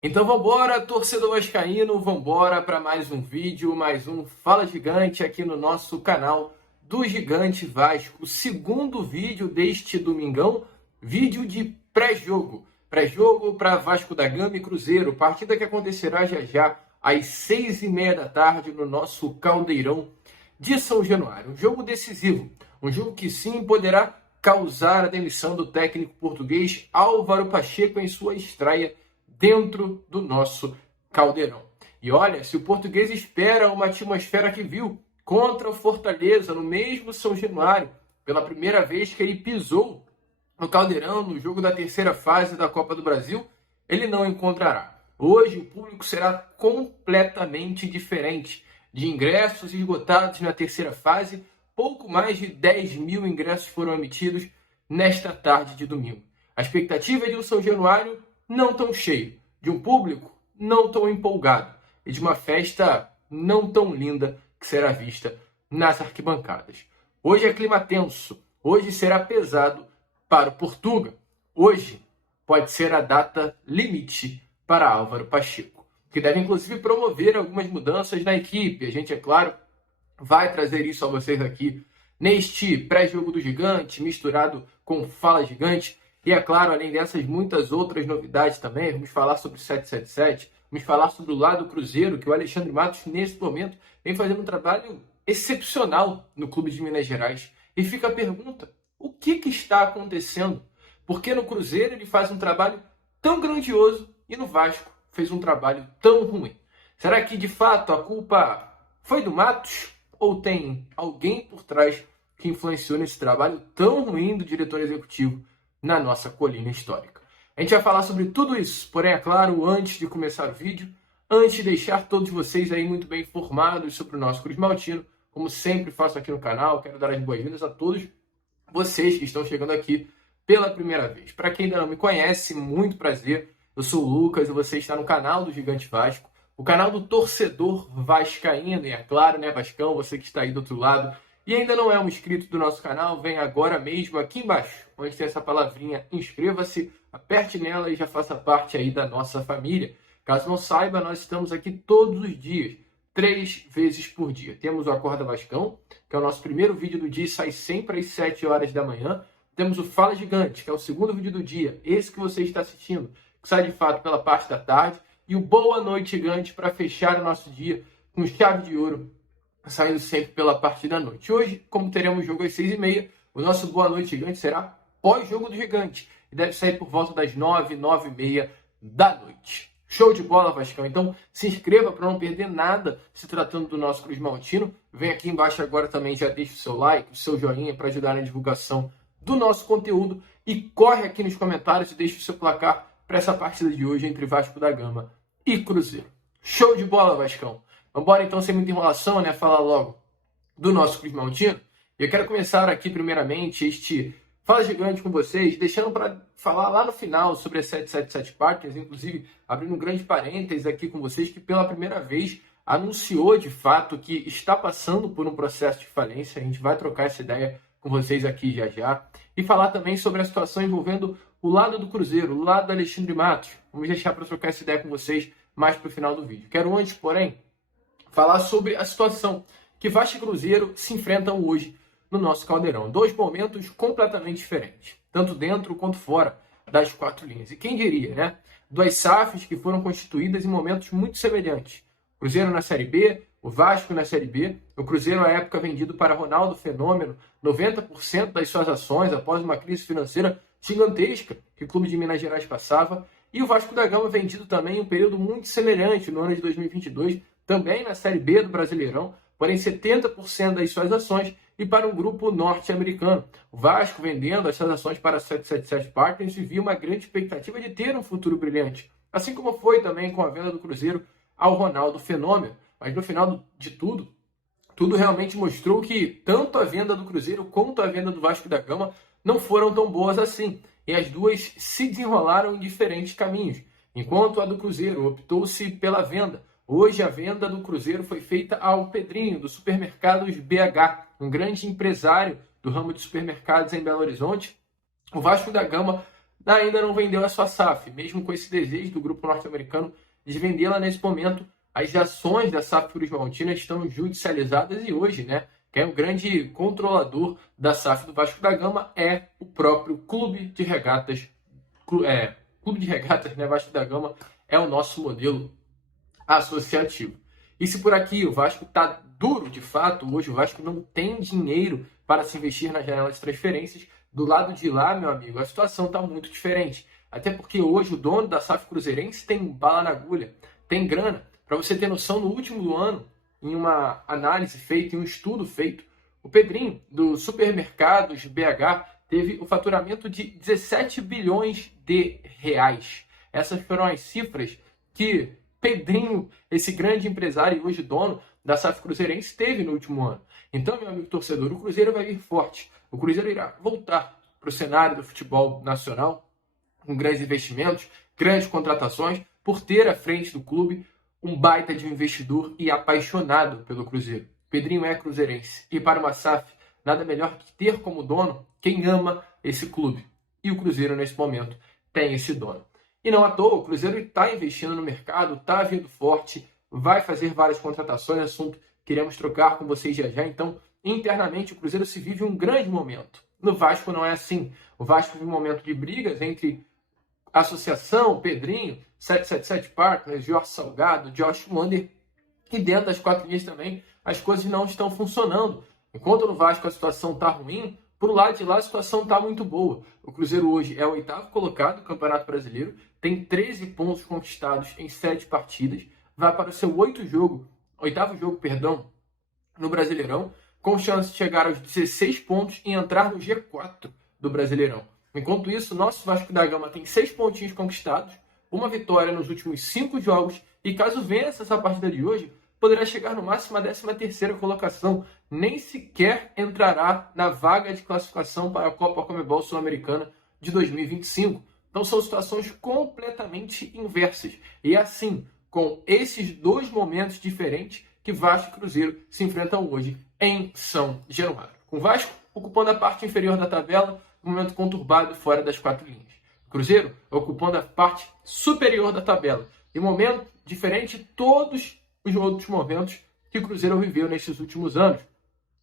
Então vambora, torcedor vascaíno, vambora para mais um vídeo, mais um Fala Gigante aqui no nosso canal do Gigante Vasco. Segundo vídeo deste domingão, vídeo de pré-jogo. Pré-jogo para Vasco da Gama e Cruzeiro, partida que acontecerá já já às 6h30 da tarde no nosso Caldeirão de São Januário. Um jogo decisivo, um jogo que sim poderá causar a demissão do técnico português Álvaro Pacheco em sua estreia dentro do nosso Caldeirão. E olha, se o português espera uma atmosfera que viu contra o Fortaleza no mesmo São Januário, pela primeira vez que ele pisou no Caldeirão, no jogo da terceira fase da Copa do Brasil, ele não encontrará. Hoje o público será completamente diferente. De ingressos esgotados na terceira fase, pouco mais de 10 mil ingressos foram emitidos nesta tarde de domingo. A expectativa é de um São Januário não tão cheio, de um público não tão empolgado e de uma festa não tão linda que será vista nas arquibancadas. Hoje é clima tenso, hoje será pesado para o Portuga. Hoje pode ser a data limite para Álvaro Pacheco, que deve inclusive promover algumas mudanças na equipe. A gente, é claro, vai trazer isso a vocês aqui neste pré-jogo do Gigante, misturado com Fala Gigante. E é claro, além dessas, muitas outras novidades também. Vamos falar sobre o 777, vamos falar sobre o lado do Cruzeiro, que o Alexandre Matos, nesse momento, vem fazendo um trabalho excepcional no clube de Minas Gerais. E fica a pergunta, o que está acontecendo? Porque no Cruzeiro ele faz um trabalho tão grandioso e no Vasco fez um trabalho tão ruim? Será que, de fato, a culpa foi do Matos? Ou tem alguém por trás que influenciou nesse trabalho tão ruim do diretor executivo na nossa colina histórica? A gente vai falar sobre tudo isso, porém, é claro, antes de começar o vídeo, antes de deixar todos vocês aí muito bem informados sobre o nosso Cruz Maltino, como sempre faço aqui no canal, quero dar as boas-vindas a todos vocês que estão chegando aqui pela primeira vez. Para quem ainda não me conhece, muito prazer, eu sou o Lucas e você está no canal do Gigante Vasco, o canal do torcedor vascaíno, e é claro, né, Vascão, você que está aí do outro lado, e ainda não é um inscrito do nosso canal, vem agora mesmo aqui embaixo, onde tem essa palavrinha inscreva-se, aperte nela e já faça parte aí da nossa família. Caso não saiba, nós estamos aqui todos os dias, 3 vezes por dia. Temos o Acorda Vascão, que é o nosso primeiro vídeo do dia e sai sempre às 7 horas da manhã. Temos o Fala Gigante, que é o segundo vídeo do dia, esse que você está assistindo, que sai de fato pela parte da tarde. E o Boa Noite Gigante para fechar o nosso dia com chave de ouro, saindo sempre pela parte da noite. Hoje, como teremos jogo às 6h30, o nosso Boa Noite Gigante será pós-jogo do Gigante. E deve sair por volta das 9, 9h30 da noite. Show de bola, Vascão. Então, se inscreva para não perder nada se tratando do nosso Cruz Maltino. Vem aqui embaixo agora também, já deixa o seu like, o seu joinha para ajudar na divulgação do nosso conteúdo. E corre aqui nos comentários e deixa o seu placar para essa partida de hoje entre Vasco da Gama e Cruzeiro. Show de bola, Vascão. Vamos então, sem muita enrolação, né, falar logo do nosso Cruz Maltino. Eu quero começar aqui, primeiramente, este Fala Gigante com vocês, deixando para falar lá no final sobre a 777 Partners, inclusive abrindo um grande parênteses aqui com vocês, que pela primeira vez anunciou de fato que está passando por um processo de falência. A gente vai trocar essa ideia com vocês aqui já já. E falar também sobre a situação envolvendo o lado do Cruzeiro, o lado do Alexandre Matos. Vamos deixar para trocar essa ideia com vocês mais para o final do vídeo. Quero antes, porém, falar sobre a situação que Vasco e Cruzeiro se enfrentam hoje no nosso Caldeirão. 2 momentos completamente diferentes, tanto dentro quanto fora das 4 linhas. E quem diria, né? 2 SAFs que foram constituídas em momentos muito semelhantes. Cruzeiro na Série B, o Vasco na Série B. O Cruzeiro, à época, vendido para Ronaldo Fenômeno, 90% das suas ações após uma crise financeira gigantesca que o clube de Minas Gerais passava. E o Vasco da Gama vendido também em um período muito semelhante, no ano de 2022, também na Série B do Brasileirão, porém 70% das suas ações e para um grupo norte-americano. O Vasco vendendo essas ações para a 777 Partners e via uma grande expectativa de ter um futuro brilhante, assim como foi também com a venda do Cruzeiro ao Ronaldo Fenômeno. Mas no final de tudo realmente mostrou que tanto a venda do Cruzeiro quanto a venda do Vasco da Gama não foram tão boas assim, e as duas se desenrolaram em diferentes caminhos. Enquanto a do Cruzeiro optou-se pela venda, hoje a venda do Cruzeiro foi feita ao Pedrinho, do Supermercados BH, um grande empresário do ramo de supermercados em Belo Horizonte. O Vasco da Gama ainda não vendeu a sua SAF, mesmo com esse desejo do grupo norte-americano de vendê-la nesse momento. As ações da SAF Cruz Maltina estão judicializadas e hoje, né, quem é o grande controlador da SAF do Vasco da Gama é o próprio Clube de Regatas, né, Vasco da Gama é o nosso modelo associativo. E se por aqui o Vasco está duro de fato, hoje o Vasco não tem dinheiro para se investir na janela de transferências, do lado de lá, meu amigo, a situação está muito diferente. Até porque hoje o dono da SAF Cruzeirense tem bala na agulha, tem grana. Para você ter noção, no último ano, em uma análise feita, em um estudo feito, o Pedrinho, do Supermercados BH, teve o faturamento de 17 bilhões de reais. Essas foram as cifras que Pedrinho, esse grande empresário e hoje dono da SAF Cruzeirense, teve no último ano. Então, meu amigo torcedor, o Cruzeiro vai vir forte. O Cruzeiro irá voltar para o cenário do futebol nacional com grandes investimentos, grandes contratações, por ter à frente do clube um baita de um investidor e apaixonado pelo Cruzeiro. Pedrinho é cruzeirense e para uma SAF, nada melhor que ter como dono quem ama esse clube. E o Cruzeiro, nesse momento, tem esse dono. E não à toa, o Cruzeiro está investindo no mercado, está vindo forte, vai fazer várias contratações, assunto que iremos trocar com vocês já já. Então, internamente, o Cruzeiro se vive um grande momento. No Vasco não é assim. O Vasco vive um momento de brigas entre associação, Pedrinho, 777 Partners, Jorge Salgado, Josh Wander, e dentro das quatro linhas também as coisas não estão funcionando. Enquanto no Vasco a situação está ruim, por lado de lá a situação está muito boa. O Cruzeiro hoje é o 8º colocado do Campeonato Brasileiro, tem 13 pontos conquistados em 7 partidas, vai para o seu 8º jogo no Brasileirão, com chance de chegar aos 16 pontos e entrar no G4 do Brasileirão. Enquanto isso, nosso Vasco da Gama tem 6 pontinhos conquistados, uma vitória nos últimos 5 jogos, e caso vença essa partida de hoje, poderá chegar no máximo à 13ª colocação, nem sequer entrará na vaga de classificação para a Copa Comebol Sul-Americana de 2025. Então são situações completamente inversas. E é assim, com esses dois momentos diferentes, que Vasco e Cruzeiro se enfrentam hoje em São Januário. Com o Vasco ocupando a parte inferior da tabela, um momento conturbado fora das 4 linhas. Cruzeiro ocupando a parte superior da tabela. E um momento diferente de todos os outros momentos que o Cruzeiro viveu nesses últimos anos.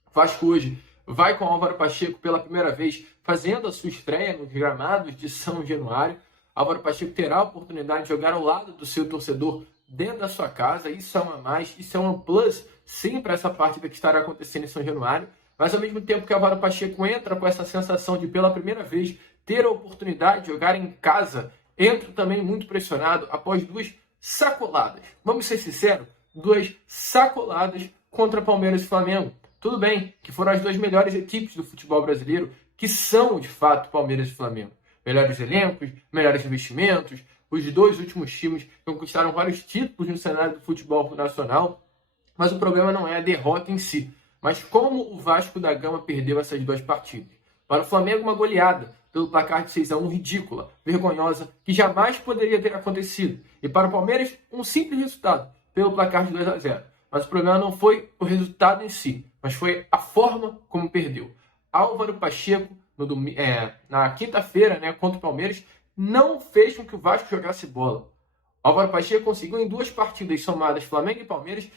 O Vasco hoje vai com Álvaro Pacheco pela primeira vez fazendo a sua estreia nos gramados de São Januário. Álvaro Pacheco terá a oportunidade de jogar ao lado do seu torcedor dentro da sua casa. Isso é um a mais, isso é um plus, sim, para essa partida que estará acontecendo em São Januário. Mas ao mesmo tempo que Álvaro Pacheco entra com essa sensação de pela primeira vez ter a oportunidade de jogar em casa, entra também muito pressionado após 2 sacoladas. Vamos ser sinceros, 2 sacoladas contra Palmeiras e Flamengo. Tudo bem que foram as 2 melhores equipes do futebol brasileiro, que são de fato Palmeiras e Flamengo. Melhores elencos, melhores investimentos, os 2 últimos times conquistaram vários títulos no cenário do futebol nacional, mas o problema não é a derrota em si, mas como o Vasco da Gama perdeu essas 2 partidas. Para o Flamengo, uma goleada pelo placar de 6-1 ridícula, vergonhosa, que jamais poderia ter acontecido. E para o Palmeiras, um simples resultado, pelo placar de 2-0. Mas o problema não foi o resultado em si, mas foi a forma como perdeu. Álvaro Pacheco, na quinta-feira, né, contra o Palmeiras, não fez com que o Vasco jogasse bola. Álvaro Pacheco conseguiu em 2 partidas somadas, Flamengo e Palmeiras,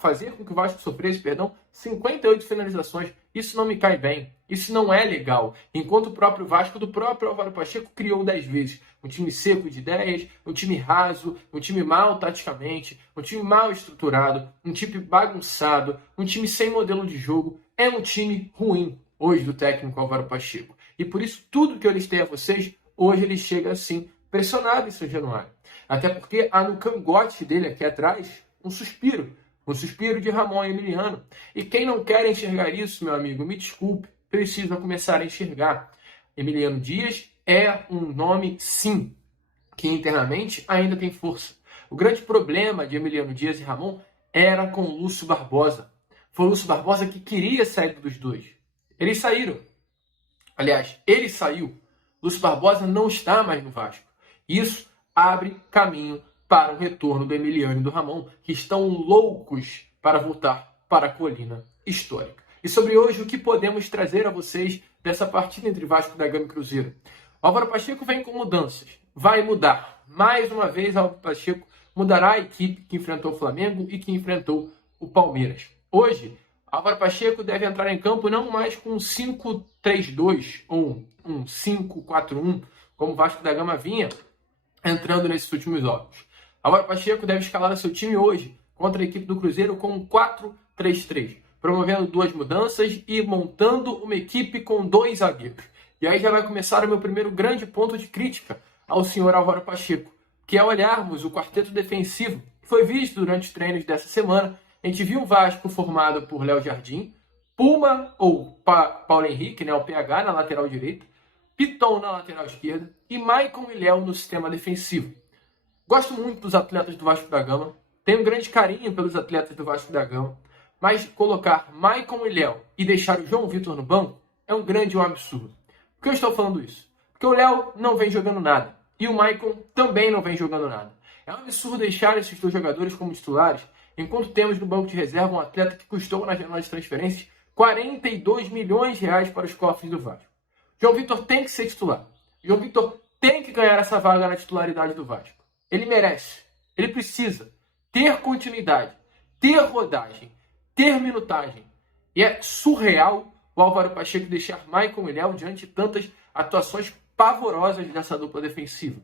fazer com que o Vasco sofresse, 58 finalizações. Isso não me cai bem. Isso não é legal. Enquanto o próprio Vasco, do próprio Álvaro Pacheco, criou 10 vezes. Um time seco de ideias, um time raso, um time mal taticamente, um time mal estruturado, um time bagunçado, um time sem modelo de jogo. É um time ruim hoje do técnico Álvaro Pacheco. E por isso, tudo que eu listei a vocês, hoje ele chega assim, pressionado em São Januário. Até porque há no cangote dele aqui atrás um suspiro de Ramon e Emiliano. E quem não quer enxergar isso, meu amigo, me desculpe, precisa começar a enxergar. Emiliano Dias é um nome, sim, que internamente ainda tem força. O grande problema de Emiliano Dias e Ramon era com o Lúcio Barbosa. Foi o Lúcio Barbosa que queria sair dos 2. Eles saíram. Aliás, ele saiu. Lúcio Barbosa não está mais no Vasco. Isso abre caminho para o retorno do Emiliano e do Ramon, que estão loucos para voltar para a colina histórica. E sobre hoje, o que podemos trazer a vocês dessa partida entre Vasco da Gama e Cruzeiro? O Álvaro Pacheco vem com mudanças. Vai mudar. Mais uma vez, o Álvaro Pacheco mudará a equipe que enfrentou o Flamengo e que enfrentou o Palmeiras. Hoje, Álvaro Pacheco deve entrar em campo não mais com um 5-3-2 ou um 5-4-1, como o Vasco da Gama vinha entrando nesses últimos jogos. Álvaro Pacheco deve escalar o seu time hoje contra a equipe do Cruzeiro com um 4-3-3, promovendo 2 mudanças e montando uma equipe com 2 zagueiros. E aí já vai começar o meu primeiro grande ponto de crítica ao senhor Álvaro Pacheco, que é olharmos o quarteto defensivo que foi visto durante os treinos dessa semana. A gente viu o Vasco formado por Léo Jardim, Puma ou Paulo Henrique, o PH, na lateral direita, Piton na lateral esquerda e Maicon e Léo no sistema defensivo. Gosto muito dos atletas do Vasco da Gama, tenho um grande carinho pelos atletas do Vasco da Gama, mas colocar Maicon e Léo e deixar o João Vitor no banco é um grande absurdo. Por que eu estou falando isso? Porque o Léo não vem jogando nada e o Maicon também não vem jogando nada. É um absurdo deixar esses 2 jogadores como titulares, enquanto temos no banco de reserva um atleta que custou na janela de transferências 42 milhões de reais para os cofres do Vasco. João Vitor tem que ser titular. João Vitor tem que ganhar essa vaga na titularidade do Vasco. Ele merece. Ele precisa ter continuidade, ter rodagem, ter minutagem. E é surreal o Álvaro Pacheco deixar Maicon e Léo diante de tantas atuações pavorosas dessa dupla defensiva,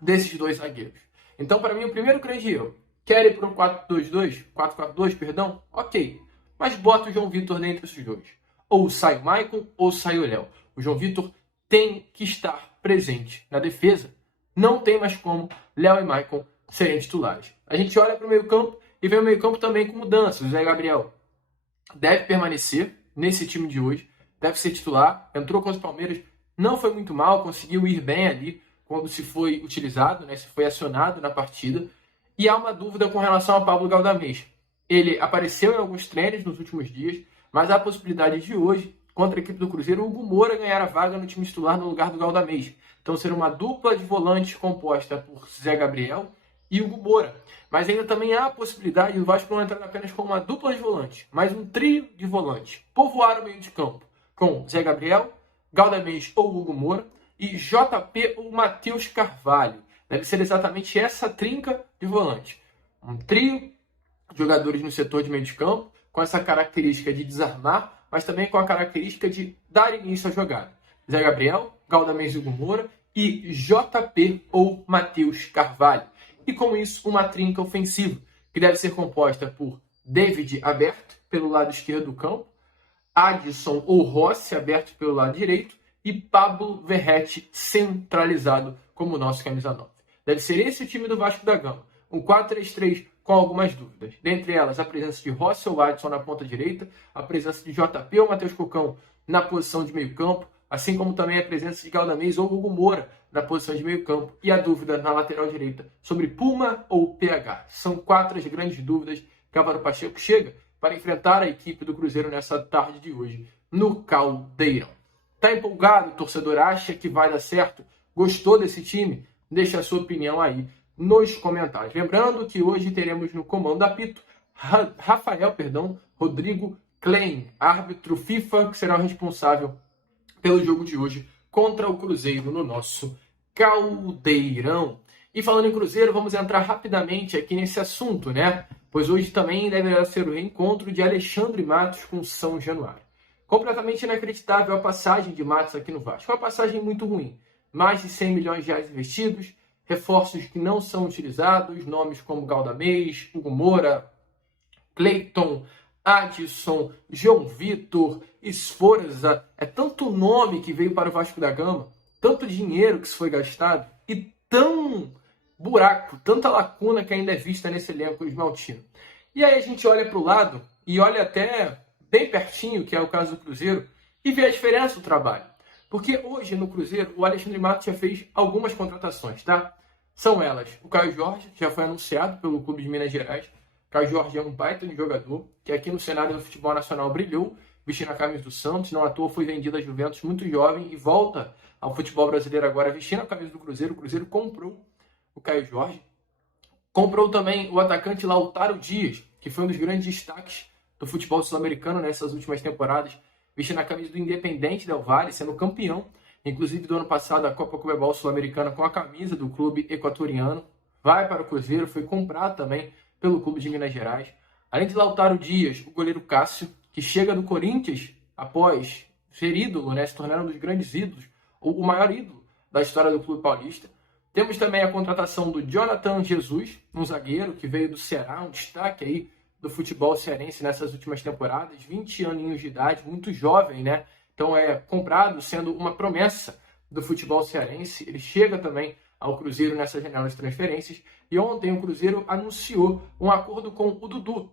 desses 2 zagueiros. Então, para mim, o primeiro grande erro. Quer ir para um 4-2-2? 4-4-2, perdão? Ok. Mas bota o João Vitor dentre esses 2. Ou sai o Maicon ou sai o Léo. O João Vitor tem que estar presente na defesa. Não tem mais como Léo e Maicon serem titulares. A gente olha para o meio-campo e vê o meio-campo também com mudanças. O Zé Gabriel deve permanecer nesse time de hoje, deve ser titular. Entrou contra o Palmeiras, não foi muito mal, conseguiu ir bem ali quando se foi utilizado, se foi acionado na partida. E há uma dúvida com relação a Pablo Galdamés. Ele apareceu em alguns treinos nos últimos dias, mas há a possibilidade de hoje, contra a equipe do Cruzeiro, o Hugo Moura ganhar a vaga no time titular no lugar do Galdamés. Então será uma dupla de volantes composta por Zé Gabriel e Hugo Moura. Mas ainda também há a possibilidade do Vasco não entrar apenas com uma dupla de volantes, mas um trio de volantes. Povoar o meio de campo com Zé Gabriel, Galdamés ou Hugo Moura e JP ou Matheus Carvalho. Deve ser exatamente essa trinca de volante. Um trio de jogadores no setor de meio de campo, com essa característica de desarmar, mas também com a característica de dar início à jogada. Zé Gabriel, Galdamés e Hugo Moura e JP ou Matheus Carvalho. E com isso, uma trinca ofensiva, que deve ser composta por David aberto pelo lado esquerdo do campo, Adson ou Rossi aberto pelo lado direito e Pablo Verratti centralizado como nosso camisa 9. Deve ser esse o time do Vasco da Gama, um 4-3-3 com algumas dúvidas. Dentre elas, a presença de Rossi ou Adson na ponta direita, a presença de JP ou Matheus Cocão na posição de meio campo, assim como também a presença de Galdamés ou Hugo Moura na posição de meio campo e a dúvida na lateral direita sobre Puma ou PH. São 4 as grandes dúvidas que Álvaro Pacheco chega para enfrentar a equipe do Cruzeiro nessa tarde de hoje no Caldeirão. Tá empolgado? O torcedor acha que vai dar certo? Gostou desse time? Deixa a sua opinião aí nos comentários. Lembrando que hoje teremos no comando apito Rafael Rodrigo Klein, árbitro FIFA, que será o responsável pelo jogo de hoje contra o Cruzeiro no nosso Caldeirão. E falando em Cruzeiro, vamos entrar rapidamente aqui nesse assunto, Pois hoje também deverá ser o reencontro de Alexandre Matos com São Januário. Completamente inacreditável a passagem de Matos aqui no Vasco. Uma passagem muito ruim. Mais de 100 milhões de reais investidos, reforços que não são utilizados, nomes como Galdamés, Hugo Moura, Cleiton, Adson, João Vitor, Sforza. É tanto nome que veio para o Vasco da Gama, tanto dinheiro que se foi gastado e tão buraco, tanta lacuna que ainda é vista nesse elenco esmaltino. E aí a gente olha para o lado e olha até bem pertinho, que é o caso do Cruzeiro, e vê a diferença do trabalho. Porque hoje no Cruzeiro o Alexandre Matos já fez algumas contratações, São elas o Caio Jorge, que já foi anunciado pelo clube de Minas Gerais. Caio Jorge é um baita de jogador, que aqui no cenário do futebol nacional brilhou, vestindo a camisa do Santos, não à toa foi vendido a Juventus muito jovem e volta ao futebol brasileiro agora vestindo a camisa do Cruzeiro. O Cruzeiro comprou o Caio Jorge. Comprou também o atacante Lautaro Dias, que foi um dos grandes destaques do futebol sul-americano nessas últimas temporadas, vestindo a camisa do Independente Del Valle, sendo campeão inclusive do ano passado, a Copa Conmebol Sul-Americana com a camisa do clube equatoriano. Vai para o Cruzeiro, foi comprado também pelo clube de Minas Gerais. Além de Lautaro Dias, o goleiro Cássio, que chega do Corinthians após ser ídolo, né, se tornar um dos grandes ídolos, o maior ídolo da história do clube paulista. Temos também a contratação do Jonathan Jesus, um zagueiro que veio do Ceará, um destaque aí do futebol cearense nessas últimas temporadas, 20 aninhos de idade, muito jovem, né? Então é comprado sendo uma promessa do futebol cearense. Ele chega também ao Cruzeiro nessa janela de transferências. E ontem o Cruzeiro anunciou um acordo com o Dudu.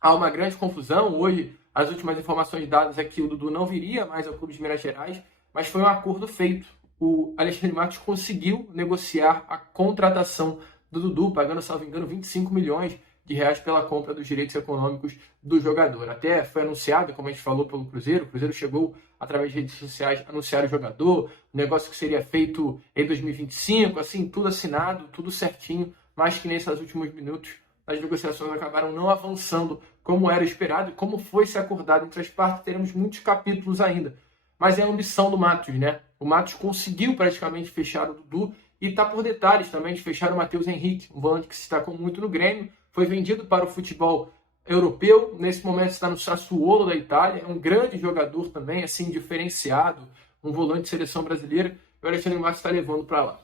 Há uma grande confusão. Hoje, as últimas informações dadas é que o Dudu não viria mais ao clube de Minas Gerais, mas foi um acordo feito. O Alexandre Matos conseguiu negociar a contratação do Dudu, pagando, salvo engano, 25 milhões de reais pela compra dos direitos econômicos do jogador. Até foi anunciado, como a gente falou, pelo Cruzeiro. O Cruzeiro chegou, através de redes sociais, a anunciar o jogador, um negócio que seria feito em 2025, assim, tudo assinado, tudo certinho, mas que nesses últimos minutos as negociações acabaram não avançando como era esperado e como foi se acordado entre as partes. Teremos muitos capítulos ainda. Mas é a ambição do Matos, né? O Matos conseguiu praticamente fechar o Dudu e está por detalhes também de fechar o Matheus Henrique, um volante que se destacou muito no Grêmio, foi vendido para o futebol europeu, nesse momento está no Sassuolo da Itália, é um grande jogador também, assim, diferenciado, um volante de seleção brasileira, e o Alexandre Matos está levando para lá.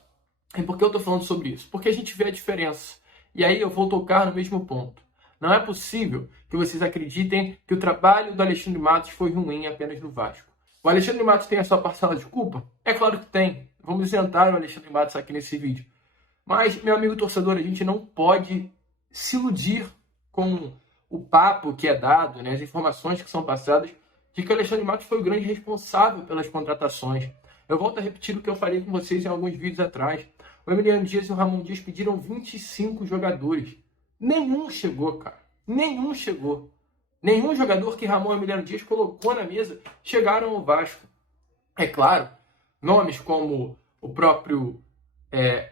E por que eu estou falando sobre isso? Porque a gente vê a diferença. E aí eu vou tocar no mesmo ponto. Não é possível que vocês acreditem que o trabalho do Alexandre Matos foi ruim apenas no Vasco. O Alexandre Matos tem a sua parcela de culpa? É claro que tem. Vamos isentar o Alexandre Matos aqui nesse vídeo. Mas, meu amigo torcedor, a gente não pode se iludir com o papo que é dado, né, as informações que são passadas, de que o Alexandre Matos foi o grande responsável pelas contratações. Eu volto a repetir o que eu falei com vocês em alguns vídeos atrás. O Emiliano Dias e o Ramon Dias pediram 25 jogadores. Nenhum chegou, cara. Nenhum chegou. Nenhum jogador que Ramon e Emiliano Dias colocou na mesa chegaram ao Vasco. É claro, nomes como o próprio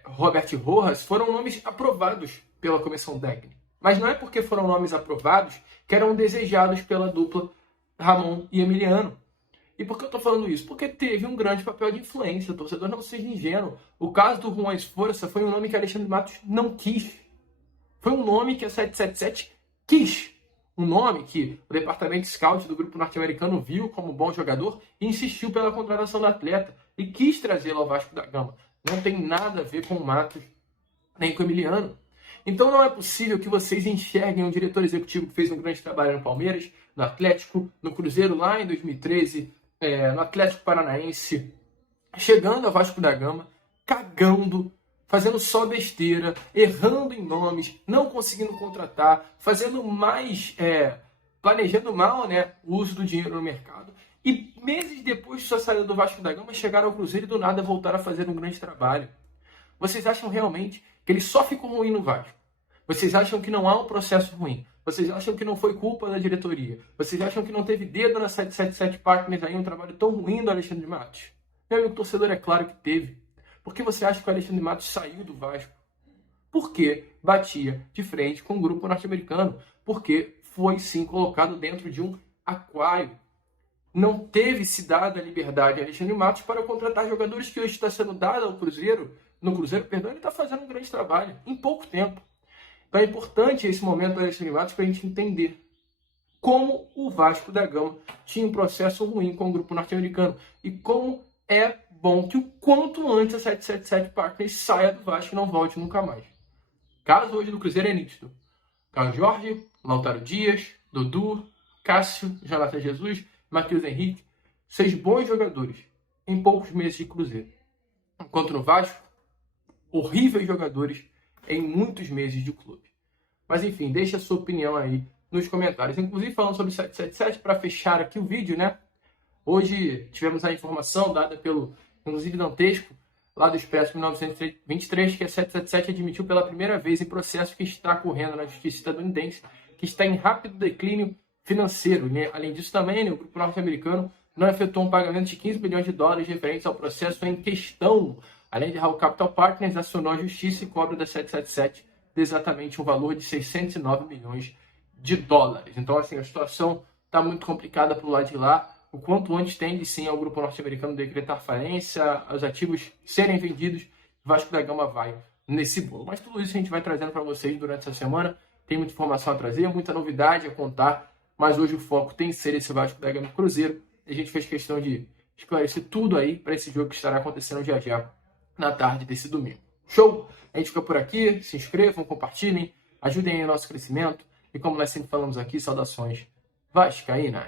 Robert Rojas foram nomes aprovados pela comissão técnica. Mas não é porque foram nomes aprovados que eram desejados pela dupla Ramon e Emiliano. E por que eu estou falando isso? Porque teve um grande papel de influência, torcedor, não seja ingênuo. O caso do Juan Esforça foi um nome que Alexandre Matos não quis. Foi um nome que a 777 quis. Um nome que o departamento scout do grupo norte-americano viu como bom jogador e insistiu pela contratação do atleta e quis trazê-lo ao Vasco da Gama. Não tem nada a ver com o Matos nem com o Emiliano. Então não é possível que vocês enxerguem um diretor executivo que fez um grande trabalho no Palmeiras, no Atlético, no Cruzeiro lá em 2013, no Atlético Paranaense, chegando ao Vasco da Gama, cagando, fazendo só besteira, errando em nomes, não conseguindo contratar, fazendo mais, planejando mal, né, o uso do dinheiro no mercado. E meses depois de sua saída do Vasco da Gama, chegaram ao Cruzeiro e do nada voltaram a fazer um grande trabalho. Vocês acham realmente que ele só ficou ruim no Vasco? Vocês acham que não há um processo ruim? Vocês acham que não foi culpa da diretoria? Vocês acham que não teve dedo na 777 Partners aí, um trabalho tão ruim do Alexandre Matos? Meu amigo torcedor, é claro que teve. Por que você acha que o Alexandre Matos saiu do Vasco? Porque batia de frente com o grupo norte-americano. Porque foi sim colocado dentro de um aquário. Não teve se dado a liberdade a Alexandre Matos para contratar jogadores que hoje está sendo dado ao Cruzeiro. No Cruzeiro, perdão, ele está fazendo um grande trabalho em pouco tempo. Então é importante esse momento do Alexandre Matos para a gente entender como o Vasco da Gama tinha um processo ruim com o grupo norte-americano e como é bom que o quanto antes a 777 Partners saia do Vasco e não volte nunca mais. Caso hoje do Cruzeiro é nítido. Carlos Jorge, Lautaro Dias, Dudu, Cássio, Jonathan Jesus, Matheus Henrique, 6 bons jogadores em poucos meses de Cruzeiro. Enquanto no Vasco, horríveis jogadores em muitos meses de clube. Mas enfim, deixa a sua opinião aí nos comentários. Inclusive falando sobre o 777, para fechar aqui o vídeo, né? Hoje tivemos a informação dada pelo, inclusive, Dantesco, lá do Expresso 1923, que a 777 admitiu pela primeira vez em processo que está correndo na justiça estadunidense, que está em rápido declínio financeiro. Né? Além disso também, né, o grupo norte-americano não efetuou um pagamento de 15 milhões de dólares referentes ao processo em questão. Além de Raul Capital Partners, acionou a justiça e cobra da 777 exatamente um valor de 609 milhões de dólares. Então, assim, a situação está muito complicada para o lado de lá. o quanto antes tende sim ao grupo norte-americano decretar falência, os ativos serem vendidos, Vasco da Gama vai nesse bolo. Mas tudo isso a gente vai trazendo para vocês durante essa semana. Tem muita informação a trazer, muita novidade a contar, mas hoje o foco tem que ser esse Vasco da Gama Cruzeiro. A gente fez questão de esclarecer tudo aí para esse jogo que estará acontecendo já já na tarde desse domingo. Show? A gente fica por aqui, se inscrevam, compartilhem, ajudem aí o nosso crescimento e como nós sempre falamos aqui, saudações vascaínas.